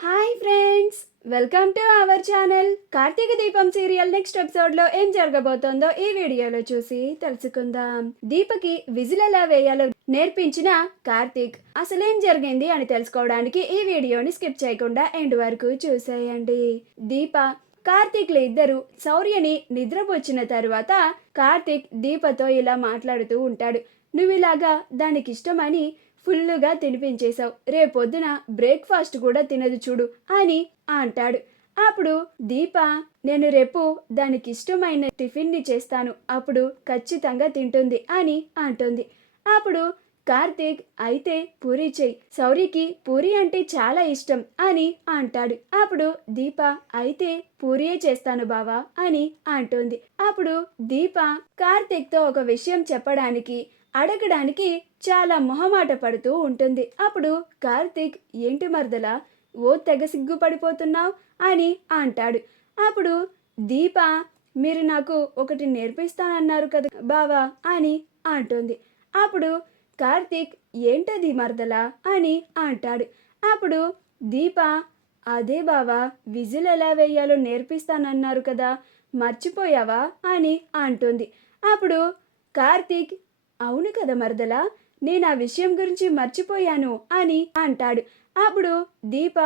Hi friends, welcome to our channel. Karthika Deepam serial next ఎపిసోడ్లో ఏం జరగబోతోందో ఈ వీడియోలో చూసి తెలుసుకుందాం. దీపకి విజిల్ ఎలా వేయాలో నేర్పించిన కార్తీక్ అసలేం జరిగింది అని తెలుసుకోవడానికి ఈ వీడియోని స్కిప్ చేయకుండా ఎండ్ వరకు చూసేయండి. దీప కార్తీక్లు ఇద్దరు శౌర్యని నిద్రపుచ్చిన తరువాత కార్తీక్ దీపతో ఇలా మాట్లాడుతూ ఉంటాడు. నువ్విలాగా దానికి ఇష్టమని ఫుల్లుగా తినిపించేశావు, రేపొద్దున బ్రేక్ఫాస్ట్ కూడా తినదు చూడు అని అంటాడు. అప్పుడు దీప, నేను రేపు దానికి ఇష్టమైన టిఫిన్ని చేస్తాను, అప్పుడు ఖచ్చితంగా తింటుంది అని అంటుంది. అప్పుడు కార్తీక్, అయితే పూరి చెయ్యి, శౌర్యకి పూరి అంటే చాలా ఇష్టం అని అంటాడు. అప్పుడు దీప, అయితే పూరియే చేస్తాను బావా అని అంటుంది. అప్పుడు దీప కార్తీక్తో ఒక విషయం చెప్పడానికి అడగడానికి చాలా మొహమాట పడుతూ ఉంటుంది. అప్పుడు కార్తీక్, ఏంటి మరదలా ఓ తెగ సిగ్గుపడిపోతున్నావు అని అంటాడు. అప్పుడు దీప, మీరు నాకు ఒకటి నేర్పిస్తానన్నారు కదా బావా అని అంటుంది. అప్పుడు కార్తీక్, ఏంటది మరదలా అని అంటాడు. అప్పుడు దీప, అదే బావా, విజిల్ ఎలా వేయాలో నేర్పిస్తానన్నారు కదా, మర్చిపోయావా అని అంటుంది. అప్పుడు కార్తీక్, అవును కదా మరదలా, నేను ఆ విషయం గురించి మర్చిపోయాను అని అంటాడు. అప్పుడు దీప,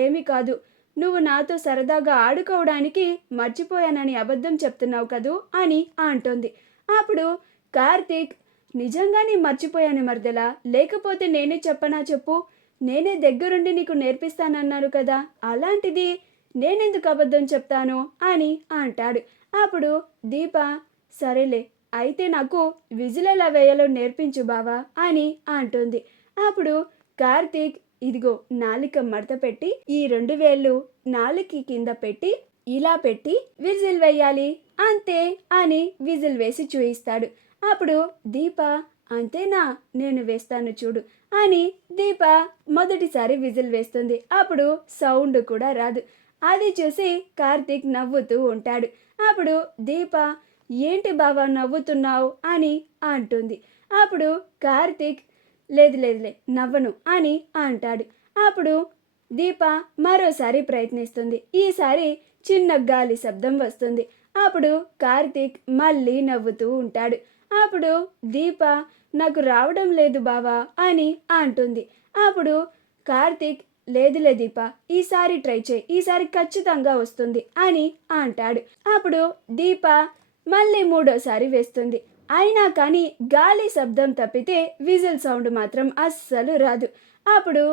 ఏమి కాదు, నువ్వు నాతో సరదాగా ఆడుకోవడానికి మర్చిపోయానని అబద్ధం చెప్తున్నావు కదూ అని అంటుంది. అప్పుడు కార్తీక్, నిజంగానే మర్చిపోయాను మరదలా, లేకపోతే నేనే చెప్పనా చెప్పు, నేనే దగ్గరుండి నీకు నేర్పిస్తానన్నాను కదా, అలాంటిది నేనెందుకు అబద్ధం చెప్తాను అని అంటాడు. అప్పుడు దీప, సరేలే, అయితే నాకు విజిల్ ఎలా వేయాలో నేర్పించు బావా అని అంటుంది. అప్పుడు కార్తీక్, ఇదిగో నాలిక మడత పెట్టి ఈ 2 వేళ్ళు నాలిక కింద పెట్టి ఇలా పెట్టి విజిల్ వేయాలి అంతే అని విజిల్ వేసి చూయిస్తాడు. అప్పుడు దీప, అంతేనా, నేను వేస్తాను చూడు అని దీప మొదటిసారి విజిల్ వేస్తుంది. అప్పుడు సౌండ్ కూడా రాదు. అది చూసి కార్తీక్ నవ్వుతూ ఉంటాడు. అప్పుడు దీప, ఏంటి బావా నవ్వుతున్నావు అని అంటుంది. అప్పుడు కార్తీక్, లేదులే నవ్వను అని అంటాడు. అప్పుడు దీప మరోసారి ప్రయత్నిస్తుంది. ఈసారి చిన్న గాలి శబ్దం వస్తుంది. అప్పుడు కార్తీక్ మళ్ళీ నవ్వుతూ ఉంటాడు. అప్పుడు దీప, నాకు రావడం లేదు బావా అని అంటుంది. అప్పుడు కార్తీక్, లేదులే దీప, ఈసారి ట్రై చేయి, ఈసారి ఖచ్చితంగా వస్తుంది అని అంటాడు. అప్పుడు దీప మళ్ళీ 3వ సారి వేస్తుంది. అయినా కానీ గాలి శబ్దం తప్పితే విజిల్ సౌండ్ మాత్రం అస్సలు రాదు. అప్పుడు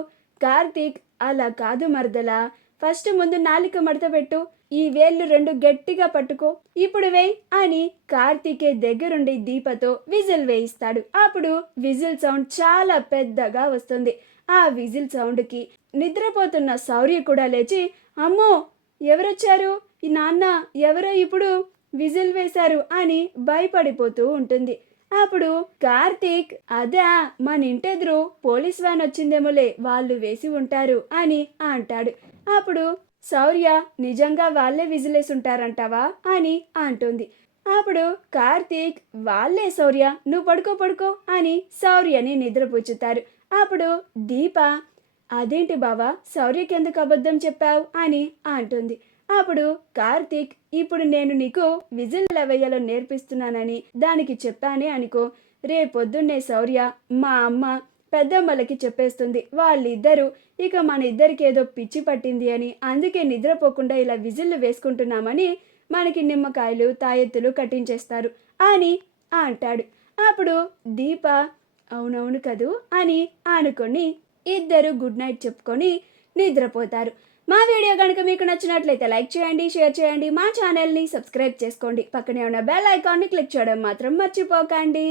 కార్తీక్, అలా కాదు మరదలా, ఫస్ట్ ముందు నాలిక మడత పెట్టు, ఈ వేళ్ళు 2 గట్టిగా పట్టుకో, ఇప్పుడు వేయ్ అని కార్తీకే దగ్గరుండి దీపతో విజిల్ వేయిస్తాడు. అప్పుడు విజిల్ సౌండ్ చాలా పెద్దగా వస్తుంది. ఆ విజిల్ సౌండ్కి నిద్రపోతున్న శౌర్య కూడా లేచి, అమ్మో ఎవరొచ్చారు, ఈ నాన్న ఎవరో ఇప్పుడు విజిల్ వేశారు అని భయపడిపోతూ ఉంటుంది. అప్పుడు కార్తీక్, అదా, మన ఇంటెదురు పోలీస్ వ్యాన్ వచ్చిందేమోలే, వాళ్ళు వేసి ఉంటారు అని అంటాడు. అప్పుడు శౌర్య, నిజంగా వాళ్ళే విజిల్ వేసి ఉంటారంటావా అని అంటుంది. అప్పుడు కార్తీక్, వాళ్ళే శౌర్య, నువ్వు పడుకో అని శౌర్యని నిద్రపుచ్చుతారు. అప్పుడు దీప, అదేంటి బావా, శౌర్యకి ఎందుకు అబద్ధం చెప్పావు అని అంటుంది. అప్పుడు కార్తీక్, ఇప్పుడు నేను నీకు విజిల్ ఎలా వేయాలో నేర్పిస్తున్నానని దానికి చెప్పానే అనుకో, రేపొద్దున్నే శౌర్య మా అమ్మ పెద్దమ్మలకి చెప్పేస్తుంది, వాళ్ళిద్దరూ ఇక మన ఇద్దరికి ఏదో పిచ్చి పట్టింది అని, అందుకే నిద్రపోకుండా ఇలా విజిల్లు వేసుకుంటున్నామని మనకి నిమ్మకాయలు తాయెత్తులు కట్టించేస్తారు అని అంటాడు. అప్పుడు దీప, అవునవును కదూ అని అనుకొని ఇద్దరు గుడ్ నైట్ చెప్పుకొని నిద్రపోతారు. మా వీడియో కనుక మీకు నచ్చినట్లయితే లైక్ చేయండి, షేర్ చేయండి, మా ఛానల్ని సబ్స్క్రైబ్ చేసుకోండి, పక్కనే ఉన్న బెల్ ఐకాన్ని క్లిక్ చేయడం మాత్రం మర్చిపోకండి.